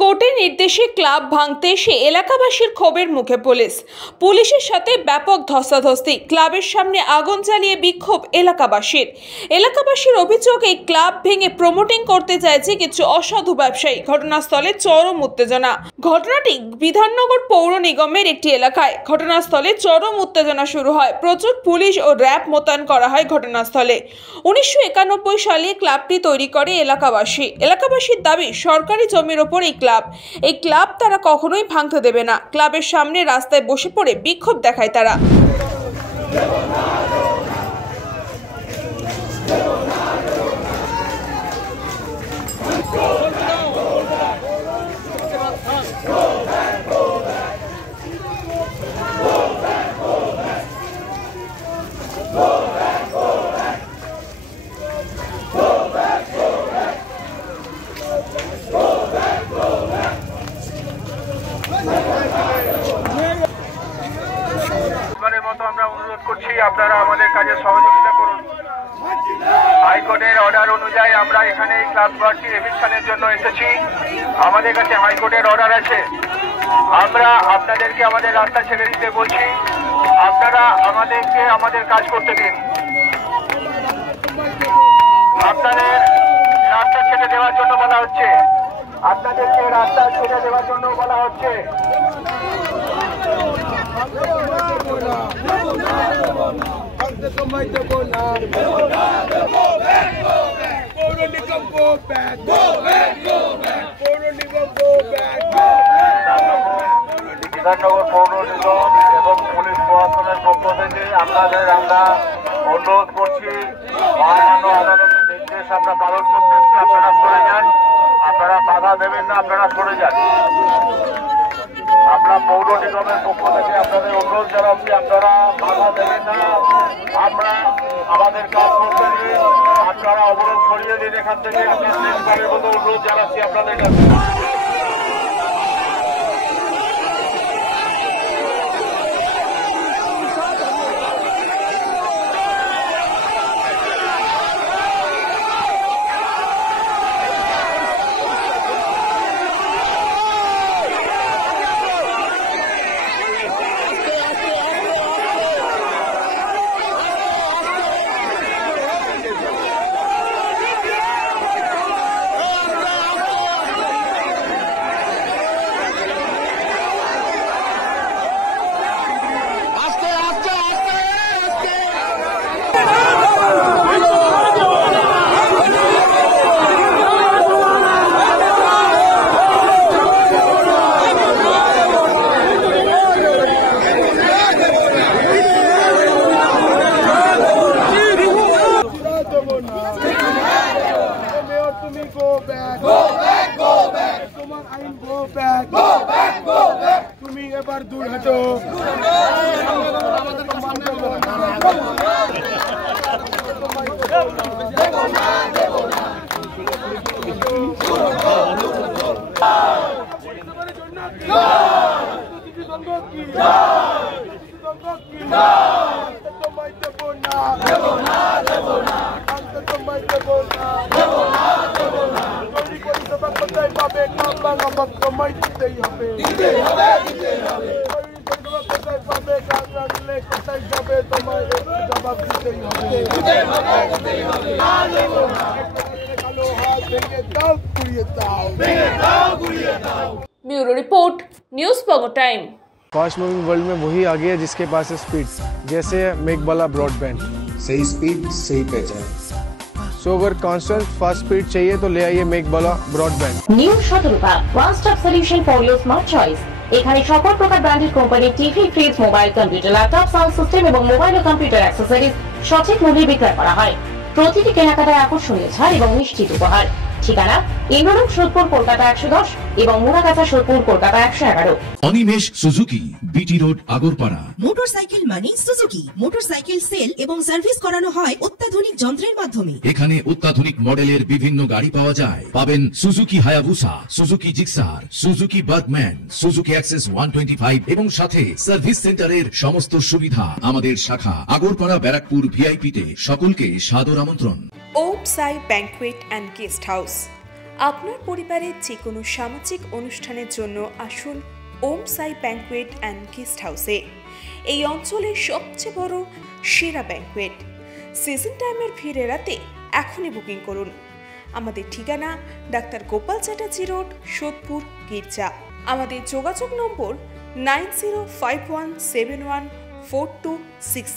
কোর্টের নির্দেশে ক্লাব ভাঙতে এসে এলাকাবাসীর ক্ষোভের মুখে পুলিশের সাথে ব্যাপক ধস্তাধস্তি, ক্লাবের সামনে আগুন জ্বালিয়ে বিক্ষোভ এলাকাবাসীর অভিযোগ, এই ক্লাব ভেঙে প্রমোটিং করতে চাইছে কিছু অসাধু ব্যবসায়ী। ঘটনাস্থলে চরম উত্তেজনা। ঘটনাটি বিধাননগর পৌর নিগমের একটি এলাকায়। ঘটনাস্থলে চরম উত্তেজনা শুরু হয়। প্রচুর পুলিশ ও র্যাব মোতায়েন করা হয় ঘটনাস্থলে। 1991 সালে ক্লাবটি তৈরি করে এলাকাবাসীর দাবি, সরকারি জমির ওপর এই ক্লাব তারা কখনোই ভাঙতে দেবে না। ক্লাবের সামনে রাস্তায় বসে পড়ে বিক্ষোভ দেখায় তারা। আমরা অনুরোধ করছি, আপনারা আমাদের কাজে সহযোগিতা করুন। হাইকোর্টের অর্ডার অনুযায়ী আমরা এখানে এই ক্লাব ঘরটি এভিকশনের জন্য এসেছি। আমাদের কাছে হাইকোর্টের অর্ডার আছে। আমরা আপনাদেরকে আমাদের রাস্তা ছেড়ে দিতে বলছি। আপনারা আমাদেরকে আমাদের কাজ করতে দিন। আপনাদের রাস্তা ছেড়ে দেওয়ার জন্য বলা হচ্ছে। আপনাদেরকে রাস্তা ছেড়ে দেওয়ার জন্য বলা হচ্ছে। বিধাননগর পৌর নিগম এবং পুলিশ প্রশাসনের পক্ষ থেকে আপনাদের আমরা অনুরোধ করছি, মহামান্য আদালতের নির্দেশ আমরা পালন করতেছি। আপনারা সরে যান, আপনারা বাধা দেবেন না, আপনারা সরে যান। আমরা পৌর নিগমের পক্ষ থেকে আপনাদের অনুরোধ জানাচ্ছি, আপনারা বাধা দেবেন না, আমরা আমাদের কাজ করতে দিন। আপনারা অবরোধ সরিয়ে দিন এখান থেকে। আমরা শেষবারের মতো অনুরোধ জানাচ্ছি আপনাদের কাছে। তুমি এবার দূর হটো। Bureau report, news Pogo time. Fast moving world में वही आ गया जिसके पास है स्पीड, जैसे मेघबाला ब्रॉडबैंड। सही स्पीड सही पहचान। सो अगर कांस्टेंट फास्ट स्पीड चाहिए तो ले आइए Meghbala broadband. New Shatarupa one stop solution for your smart choice. এখানে সকল প্রকার ব্র্যান্ডেড কোম্পানির TV, fridge, mobile, computer, laptop, sound system এবং মোবাইল ও কম্পিউটার অ্যাক্সেসরিজ সঠিক মূল্যে বিক্রয় করা হয়। প্রতিটি কেনাকাটায় আকর্ষণীয় ছাড় এবং নিশ্চিত উপহার। ঠিকানা ইন্দ্রনগর, সোদপুর, কলকাতা 110 এবং Muragachha, Sodepur, Kolkata 111। Animesh Suzuki, BT road, Agarpara. Motorcycle মানে সুজুকি। মোটরসাইকেল সেল এবং সার্ভিস করানো হয় অত্যাধুনিক যন্ত্রের মাধ্যমে। এখানে অত্যাধুনিক মডেলের বিভিন্ন গাড়ি পাওয়া যায়। পাবেন Suzuki Hayabusa, Suzuki Gixxer, Suzuki Bergman, Suzuki access 125 এবং সাথে সার্ভিস সেন্টারের সমস্ত সুবিধা। আমাদের শাখা আগরপাড়া, ব্যারাকপুর ভিআইপি তে। সকলকে সাদর আমন্ত্রণ। ওপসাই ব্যাংকুয়েট অ্যান্ড গেস্ট হাউস, আপনার পরিবারের যে কোনো সামাজিক অনুষ্ঠানের জন্য আসুন ওম সাই ব্যাংকুয়েট অ্যান্ড গেস্ট হাউসে। এই অঞ্চলের সবচেয়ে বড় সেরা ব্যাংকুয়েট। সিজন টাইমের ভিড় এড়াতে এখনই বুকিং করুন। আমাদের ঠিকানা ডাক্তার গোপাল চ্যাটার্জি রোড, সোদপুর, গির্জা। আমাদের যোগাযোগ নম্বর 9051714263।